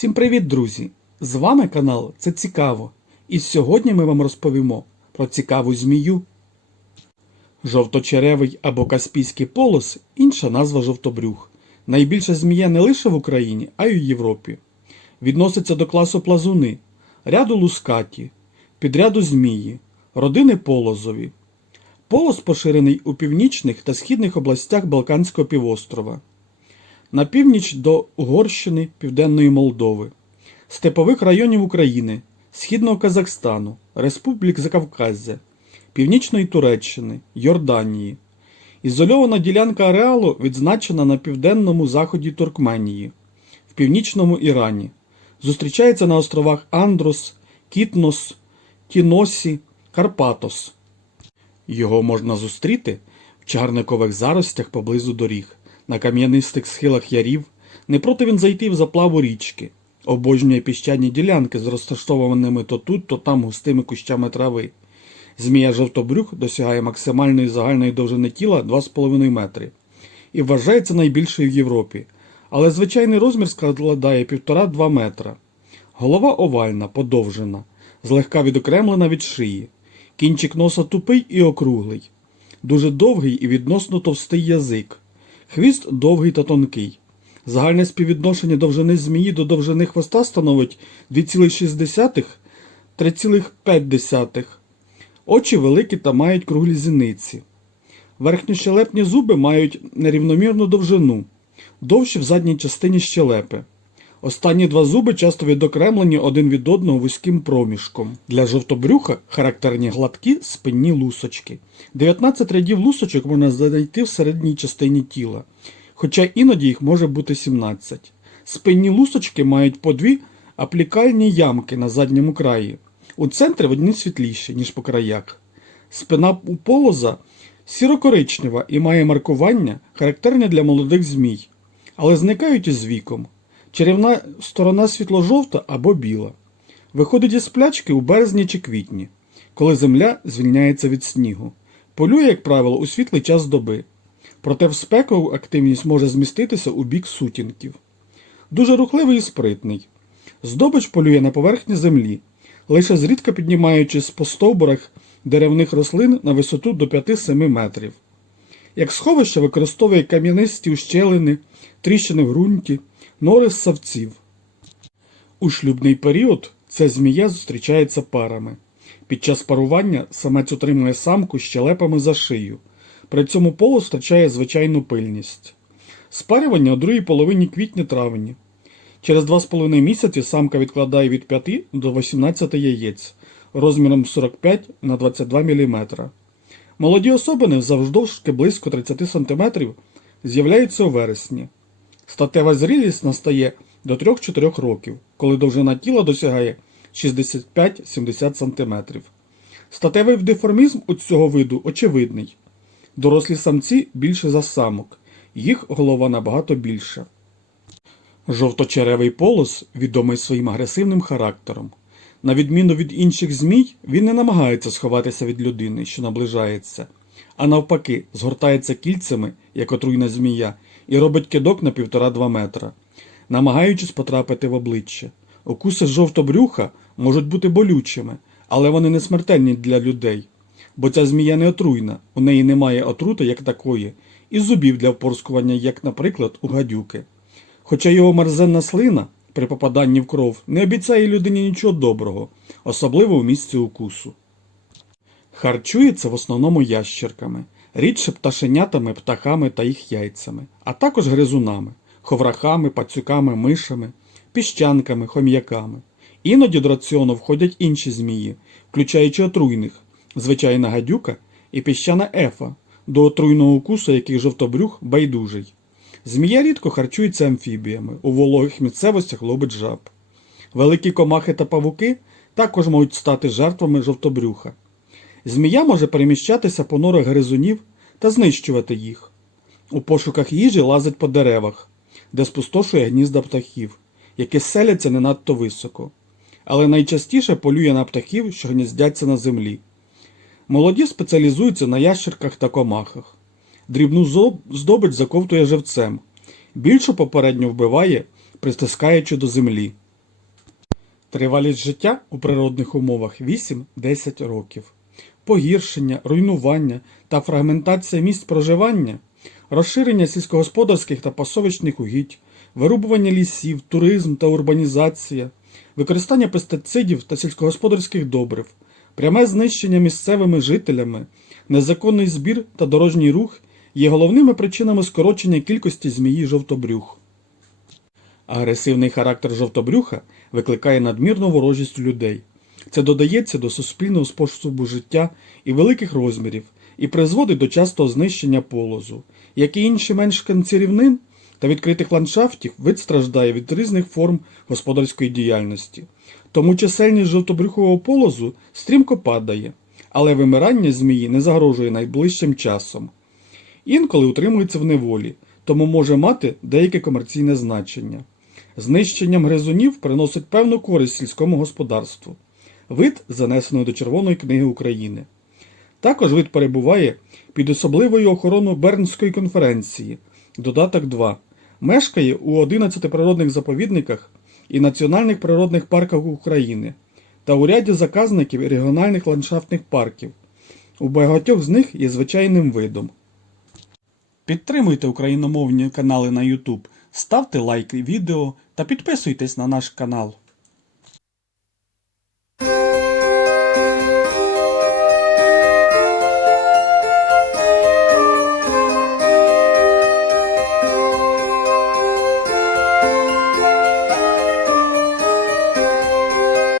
Всім привіт, друзі! З вами канал Це Цікаво. І сьогодні ми вам розповімо про цікаву змію. Жовточеревий або Каспійський полос інша назва жовтобрюх. Найбільша змія не лише в Україні, а й у Європі. Відноситься до класу плазуни, ряду лускаті, підряду змії, родини полозові. Полос поширений у північних та східних областях Балканського півострова на північ до Угорщини, Південної Молдови, степових районів України, Східного Казахстану, Республік Закавказя, Північної Туреччини, Йорданії. Ізольована ділянка ареалу відзначена на південному заході Туркменії, в північному Ірані. Зустрічається на островах Андрос, Кітнос, Тіносі, Карпатос. Його можна зустріти в чагарникових заростях поблизу доріг, на кам'янистих схилах ярів, не проти він зайти в заплаву річки, обожнює піщані ділянки з розташованими то тут, то там густими кущами трави. Змія жовтобрюх досягає максимальної загальної довжини тіла 2,5 метри і вважається найбільшою в Європі, але звичайний розмір складає 1,5-2 метра. Голова овальна, подовжена, злегка відокремлена від шиї. Кінчик носа тупий і округлий, дуже довгий і відносно товстий язик. Хвіст довгий та тонкий. Загальне співвідношення довжини змії до довжини хвоста становить 2,6 3,5. Очі великі та мають круглі зіниці. Верхньощелепні зуби мають нерівномірну довжину, довші в задній частині щелепи. Останні два зуби часто відокремлені один від одного вузьким проміжком. Для жовтобрюха характерні гладкі спинні лусочки. 19 рядів лусочок можна знайти в середній частині тіла, хоча іноді їх може бути 17. Спинні лусочки мають по дві аплікальні ямки на задньому краї. У центрі вони світліші, ніж по краях. Спина у полоза сіро-коричнева і має маркування, характерне для молодих змій, але зникають із віком. Чарівна сторона світло-жовта або біла. Виходить із сплячки у березні чи квітні, коли земля звільняється від снігу. Полює, як правило, у світлий час доби. Проте в спекову активність може зміститися у бік сутінків. Дуже рухливий і спритний. Здобич полює на поверхні землі, лише зрідка піднімаючись по стовбурах деревних рослин на висоту до 5-7 метрів. Як сховище використовує кам'янисті ущелини, тріщини в ґрунті, нори з савців. У шлюбний період ця змія зустрічається парами. Під час парування самець отримує самку щелепами за шию. При цьому полос втрачає звичайну пильність. Спарювання у другій половині квітня-травні. Через 2,5 місяці самка відкладає від 5 до 18 яєць розміром 45 на 22 мм. Молоді особини завждовжки близько 30 см з'являються у вересні. Статева зрілість настає до 3-4 років, коли довжина тіла досягає 65-70 см. Статевий деформізм у цього виду очевидний. Дорослі самці більше за самок, їх голова набагато більша. Жовточеревий полос відомий своїм агресивним характером. На відміну від інших змій, він не намагається сховатися від людини, що наближається, а навпаки, згортається кільцями, як отруйна змія, і робить кидок на півтора-два метра, намагаючись потрапити в обличчя. Укуси жовтобрюха можуть бути болючими, але вони не смертельні для людей, бо ця змія не отруйна, у неї немає отрути як такої, і зубів для впорскування, як, наприклад, у гадюки. Хоча його мерзенна слина при попаданні в кров не обіцяє людині нічого доброго, особливо в місці укусу. Харчується в основному ящерками, рідше пташенятами, птахами та їх яйцями, а також гризунами, ховрахами, пацюками, мишами, піщанками, хом'яками. Іноді до раціону входять інші змії, включаючи отруйних, звичайна гадюка і піщана ефа, до отруйного укусу яких жовтобрюх байдужий. Змія рідко харчується амфібіями, у вологих місцевостях ловить жаб. Великі комахи та павуки також можуть стати жертвами жовтобрюха. Змія може переміщатися по норах гризунів та знищувати їх. У пошуках їжі лазить по деревах, де спустошує гнізда птахів, які селяться не надто високо, але найчастіше полює на птахів, що гніздяться на землі. Молоді спеціалізуються на ящерках та комахах. Дрібну здобич заковтує живцем, більшу попередньо вбиває, притискаючи до землі. Тривалість життя у природних умовах 8-10 років. Погіршення, руйнування та фрагментація місць проживання, розширення сільськогосподарських та пасовищних угідь, вирубування лісів, туризм та урбанізація, використання пестицидів та сільськогосподарських добрив, пряме знищення місцевими жителями, незаконний збір та дорожній рух є головними причинами скорочення кількості змії жовтобрюх. Агресивний характер жовтобрюха викликає надмірну ворожість людей. Це додається до суспільного способу життя і великих розмірів і призводить до частого знищення полозу. Як і інші мешканці рівнин та відкритих ландшафтів, вид страждає від різних форм господарської діяльності. Тому чисельність жовтобрюхового полозу стрімко падає, але вимирання змії не загрожує найближчим часом. Інколи утримується в неволі, тому може мати деяке комерційне значення. Знищенням гризунів приносить певну користь сільському господарству. Вид занесено до Червоної книги України. Також вид перебуває під особливою охороною Бернської конференції, додаток 2. Мешкає у 11 природних заповідниках і національних природних парках України та у ряді заказників регіональних ландшафтних парків. У багатьох з них є звичайним видом. Підтримуйте україномовні канали на YouTube, ставте лайки відео та підписуйтесь на наш канал.